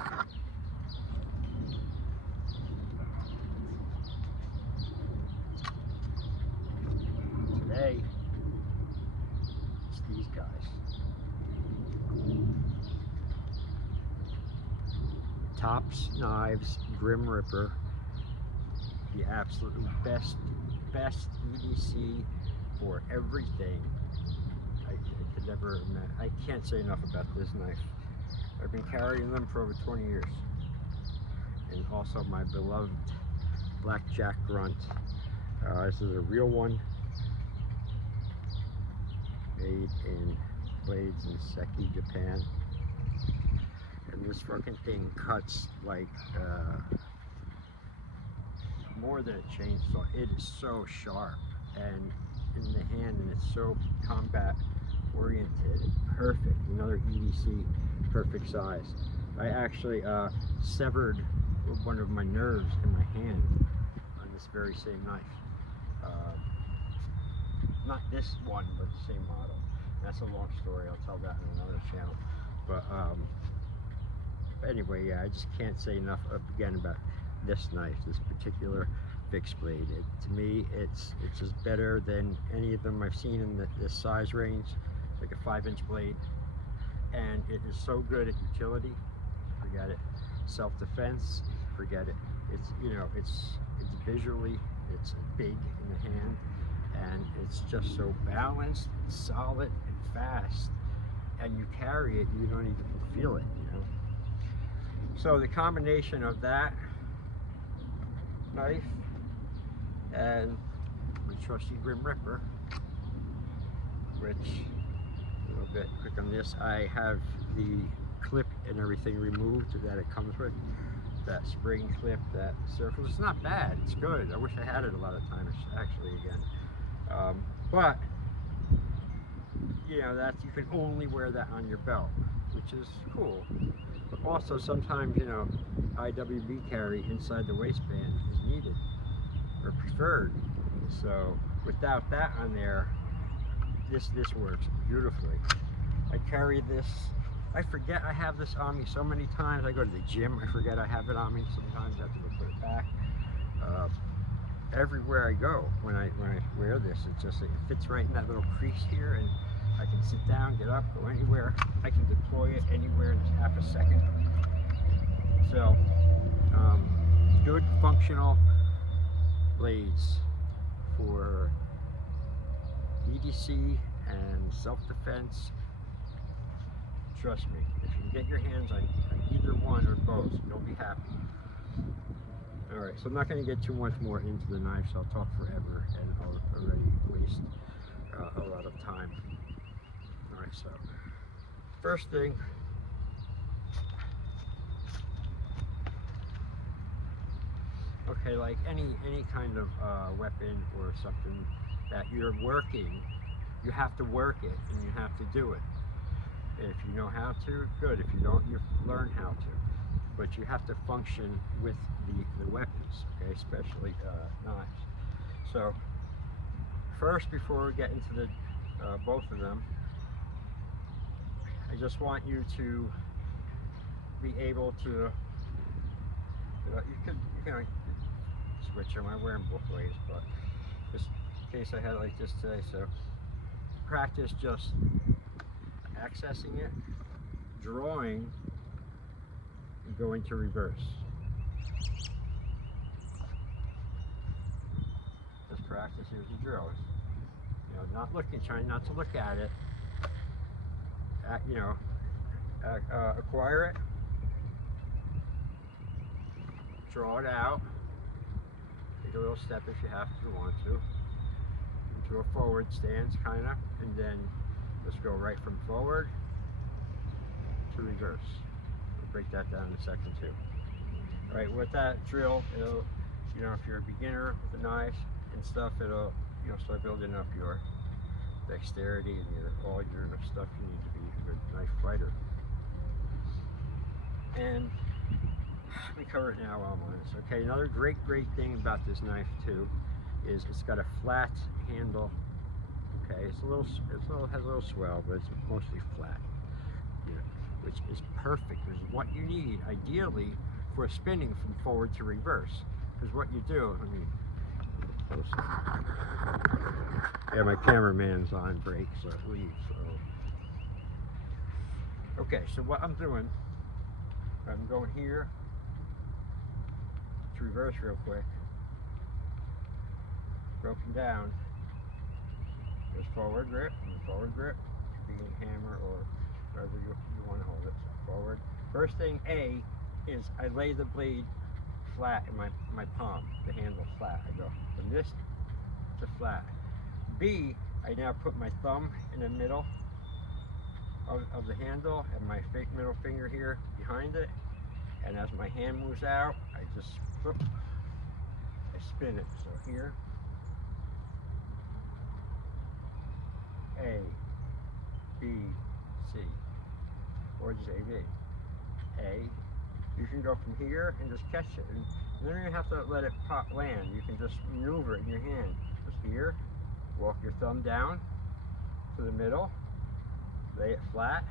Today, it's these guys. Tops Knives Grim Ripper, the absolute best EDC for everything. I could never imagine. I can't say enough about this knife. I've been carrying them for over 20 years. And also my beloved Blackjack Grunt. This is a real one, made in blades in Seki, Japan. And this fucking thing cuts like more than a chainsaw. It is so sharp and in the hand, and it's so combat oriented. Perfect. Another EDC, perfect size. I actually severed one of my nerves in my hand on this very same knife. Not this one, but the same model. That's a long story. I'll tell that in another channel. But anyway, yeah, I just can't say enough again about this knife, this particular fixed blade. To me, it's just better than any of them I've seen in this size range. It's like a 5-inch blade, and it is so good at utility. Forget it. Self-defense. Forget it. It's, you know, it's visually, it's big in the hand, and it's just so balanced, solid, and fast. And you carry it, you don't even feel it, you know. So the combination of that knife and my trusty Grim Ripper, which, a little bit quick on this, I have the clip and everything removed that it comes with. That spring clip, that circle. It's not bad, it's good. I wish I had it a lot of times, actually, again. But, you know, that you can only wear that on your belt, which is cool. But also sometimes, you know, IWB carry inside the waistband is needed or preferred. So without that on there, this works beautifully. I carry this. I forget I have this on me so many times. I go to the gym, I forget I have it on me. Sometimes I have to go put it back. Everywhere I go, when I wear this, it fits right in that little crease here, and I can sit down, get up, go anywhere. I can deploy it anywhere in just half a second. So, good functional blades for EDC and self-defense. Trust me, if you can get your hands on either one or both, you'll be happy. Alright, so I'm not going to get too much more into the knives. I'll talk forever, and I'll already waste a lot of time. Alright, so first thing, okay, like any kind of weapon or something that you're working, you have to work it and you have to do it. If you know how to, good. If you don't, you learn how to. But you have to function with the weapons, okay, especially knives. So first, before we get into the both of them, I just want you to be able to, you can switch them. I wear them both ways, but just in case I had it like this today, so practice just accessing it, drawing, and going to reverse. Just practice. Here's the drill. You know, not looking, trying not to look at it. You know, acquire it, draw it out, take a little step if you have to, want to, into a forward stance, kind of, and then just go right from forward to reverse. We'll break that down in a second too. All right, with that drill, it'll, you know, if you're a beginner with the knives and stuff, it'll, you know, start building up your dexterity and all your stuff you need to be a good knife fighter. And let me cover it now while I'm on this. Okay, another great thing about this knife too is it's got a flat handle. Okay, has a little swell, but it's mostly flat. You know, which is perfect. It's what you need, ideally, for spinning from forward to reverse. Because what you do, I mean, yeah, my cameraman's on break, so leave. So, okay, so what I'm doing, I'm going here to reverse real quick. Broken down. There's forward grip, and forward grip, being hammer or wherever you want to hold it. So forward. First thing A is I lay the blade flat in my palm, the handle flat. I go from this to flat. B, I now put my thumb in the middle of the handle and my middle finger here behind it, and as my hand moves out, I just whoop, I spin it. So here, A, B, C, or just A, B. A, you can go from here and just catch it, and you don't even have to let it pop land. You can just maneuver it in your hand. Just here, walk your thumb down to the middle, lay it flat.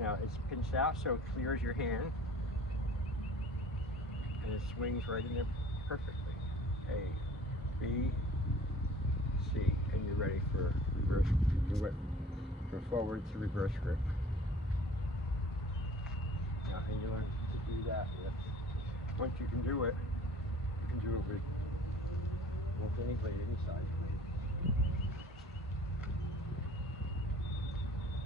Now it's pinched out so it clears your hand, and it swings right in there perfectly. A, B, C, and you're ready for reverse. You went from forward to reverse grip. Now, and you learn to do that with. Once you can do it, you can do it with any blade, any size blade.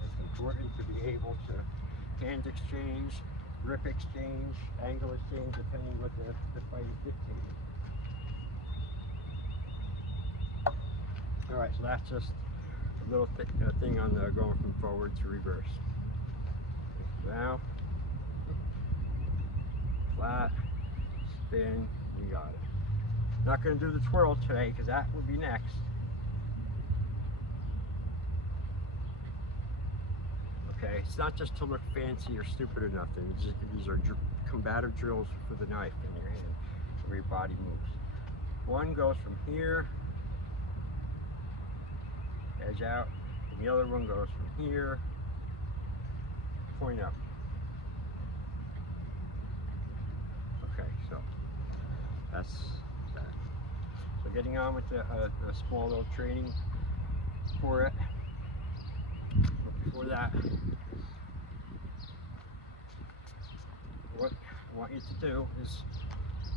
It's important to be able to hand exchange, grip exchange, angle exchange, depending what the fight is dictating. All right, so that's just a little thing on the going from forward to reverse. Now, flat, spin, you got it. Not going to do the twirl today because that would be next. Okay, it's not just to look fancy or stupid or nothing. These are combative drills for the knife in your hand, where your body moves. One goes from here, edge out, and the other one goes from here, point up. Okay, so that's that. So getting on with a small little training for it. But before that, what I want you to do is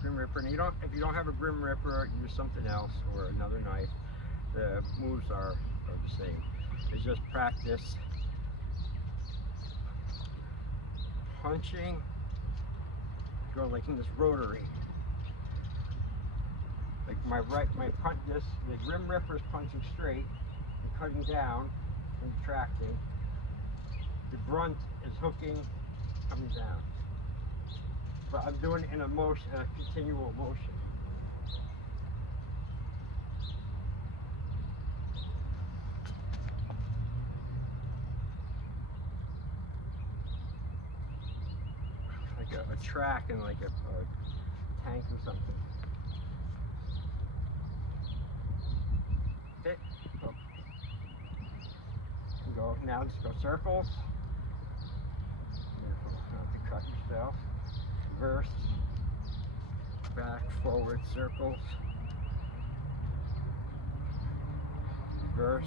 Grim Ripper. And if you don't have a Grim Ripper, use something else or another knife. The moves are the same. It's just practice punching, going like in this rotary. Like my punch, the Grim Ripper is punching straight and cutting down and retracting. The brunt is hooking, coming down. But I'm doing it in a motion, a continual motion. Like a track and like a tank or something. Okay. Go now. Just go circles. Not to cut yourself. Reverse. Back, forward, circles. Reverse.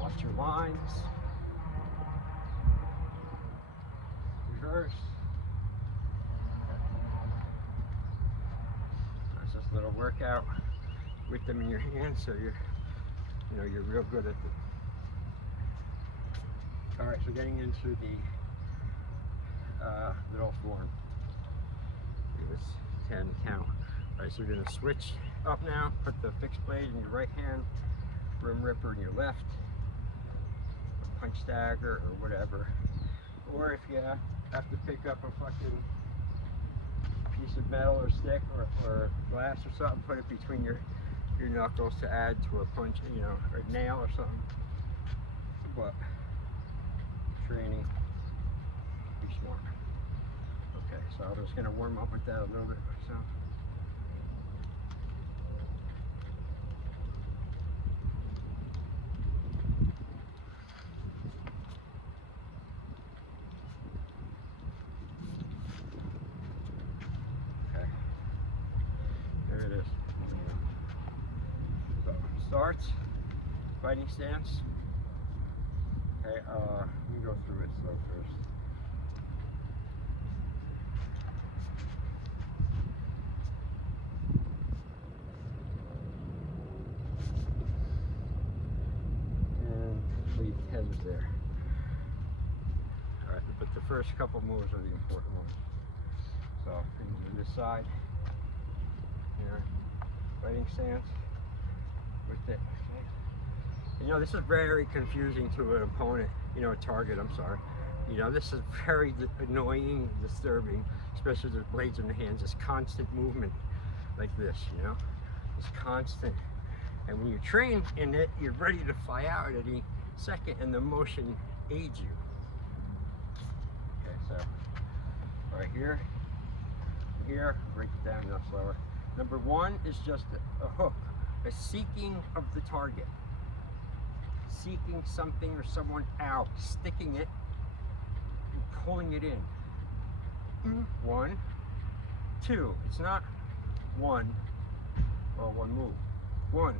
Watch your lines. Reverse. That's just a little workout with them in your hand, so you're real good at it. All right, so getting into the little form. It was 10 count. All right, so you're gonna switch up now. Put the fixed blade in your right hand, Grim Ripper in your left, punch dagger or whatever. Or if you have to pick up a fucking piece of metal or stick or glass or something, put it between your knuckles to add to a punch, or a nail or something. But training, be smart. Okay, so I'm just gonna warm up with that a little bit. So. starts, fighting stance. Okay, let me go through it slow first. And hopefully 10's there. Alright, but the first couple moves are the important ones. So, move to this side. Here, fighting stance. With it. Okay. You know, this is very confusing to an opponent, you know, a target, I'm sorry. You know, this is very annoying, disturbing, especially with the blades in the hands. This constant movement like this, you know, it's constant. And when you train in it, you're ready to fly out at any second, and the motion aids you. Okay, so right here, break it down enough slower. Number one is just a hook, a seeking of the target. Seeking something or someone out, sticking it, and pulling it in. 1, 2. It's not one move. 1,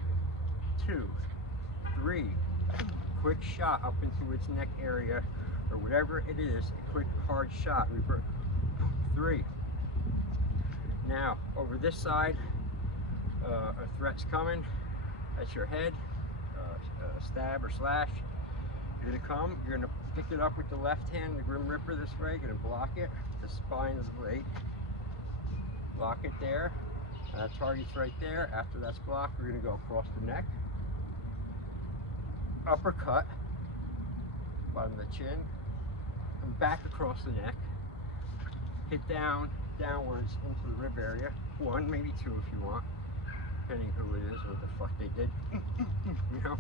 2, 3. Quick shot up into its neck area, or whatever it is. A quick hard shot. Reverse. 3. Now over this side, a threat's coming. That's your head. Stab or slash. You're gonna come, you're gonna pick it up with the left hand, the Grim Ripper this way, you're gonna block it, the spine of the blade. Block it there. Target's right there. After that's blocked, we're gonna go across the neck. Uppercut, bottom of the chin, and back across the neck. Hit downwards into the rib area. 1, maybe 2 if you want, depending who it is, what the fuck they did. You know?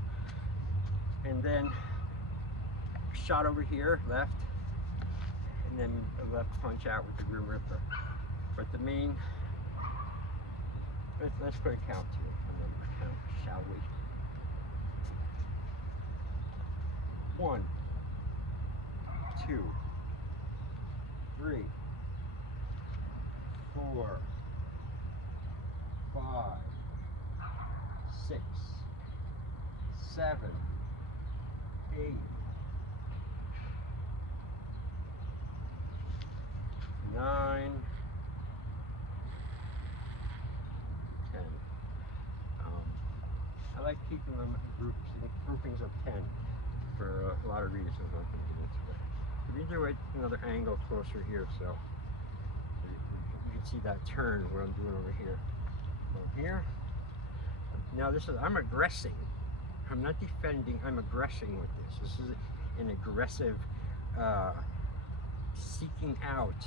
And then shot over here, left, and then a left punch out with the Grim Ripper. But the main, let's put a count to it, a number count, shall we? 1, 2, 3, 4, 5, 6, 7, 8, 9, 10. I like keeping them in groupings of 10 for a lot of reasons. I can get into it. If you do it another angle closer here, so you can see that turn what I'm doing over here. Over here. Now this is, I'm aggressing. I'm not defending, I'm aggressing with this. This is an aggressive, seeking out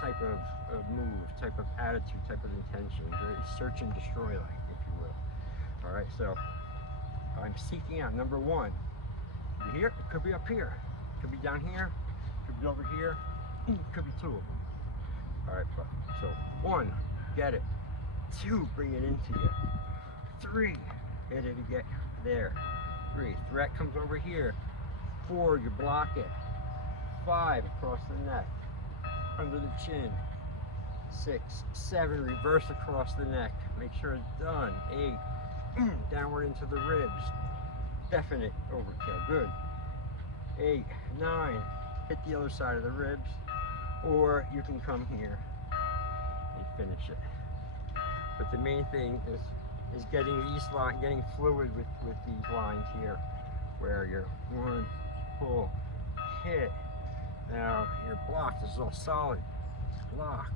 type of move, type of attitude, type of intention. Very search and destroy like, if you will. All right, so I'm seeking out. Number 1, here, it could be up here. It could be down here, it could be over here, it could be 2 of them. All right, so 1, get it. 2, bring it into you. 3, hit it to get there. 3, threat comes over here. 4, you block it. 5, across the neck, under the chin. 6, 7, reverse across the neck. Make sure it's done. 8, downward into the ribs. Definite overkill. Good. 8, 9, hit the other side of the ribs, or you can come here and finish it. But the main thing is getting these lines, getting fluid with these lines here, where you're 1, pull, hit. Now you're blocked. This is all solid. Block.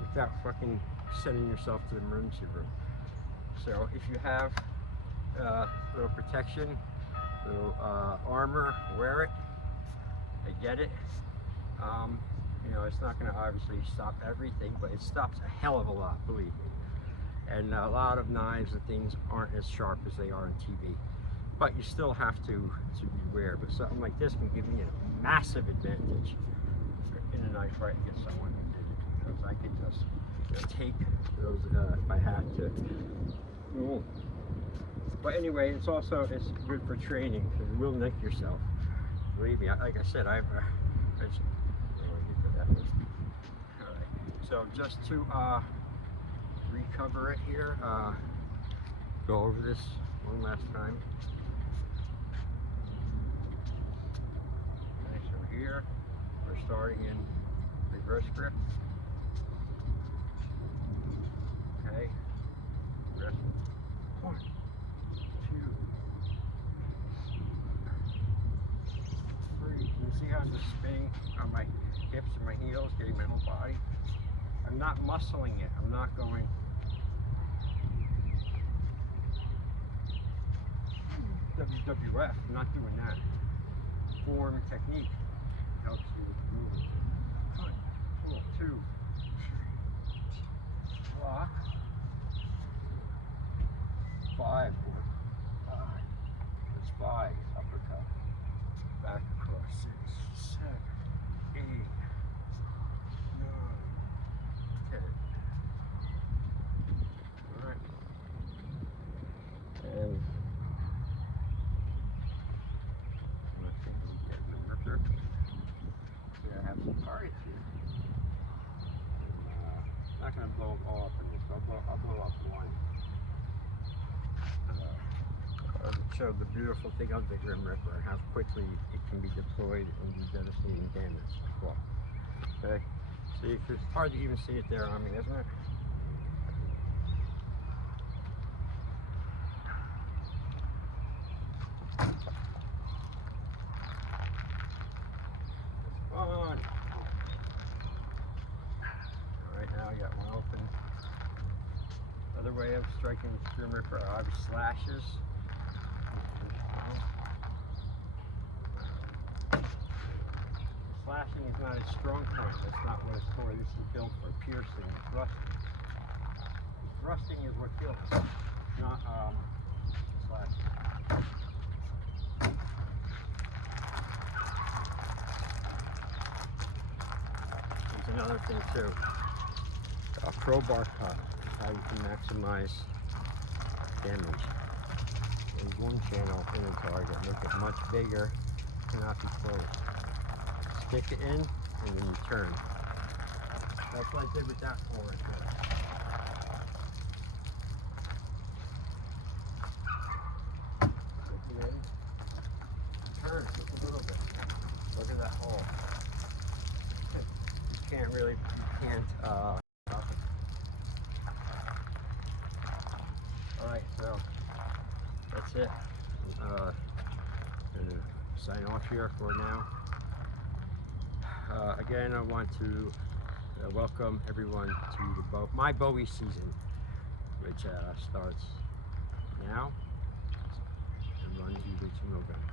Without fucking sending yourself to the emergency room. So if you have little protection, little armor, wear it. I get it. You know, it's not going to obviously stop everything, but it stops a hell of a lot, believe me. And a lot of knives and things aren't as sharp as they are on TV. But you still have to beware. But something like this can give me a massive advantage in a knife fight against someone who did it. Because I can just, you know, take those if I have to. But anyway, it's good for training, because you will nick yourself. Believe me, like I said, I've all right. So just to recover it here. Go over this one last time. Okay, so here we're starting in reverse grip. Okay, rest. 1, 2, 3. Can you see how I'm just spinning on my hips and my heels, getting my whole body? I'm not muscling it. I'm not going. WWF, I'm not doing that. Form technique helps you move. 1, 2, lock. 5, 5. That's 5. Uppercut. Back across. 6, 7, 8, 9, 10. All right. And I have some targets here. I'm not going to blow them all up in this. I'll blow up one. I'll show the beautiful thing of the Grim Ripper and how quickly it can be deployed and do devastating damage. Well, okay, see, it's hard to even see it there on me, isn't it? On. Alright, now I got one open. Other way of striking the Grim Ripper are slashes. Slashing is not a strong point. That's not what it's for. This is built for piercing and thrusting. Thrusting is what kills, not slashing. There's another thing too. A crowbar cut is how you can maximize damage. There's one channel in the target, make it much bigger, cannot be closed. Stick it in, and then you turn. That's what I did with that hole right there. Stick it in, turn just a little bit. Look at that hole. You can't really, you can't, stop it. Alright, so that's it. Gonna sign off here for now. Again, I want to welcome everyone to my Bowie season, which starts now and runs usually to November.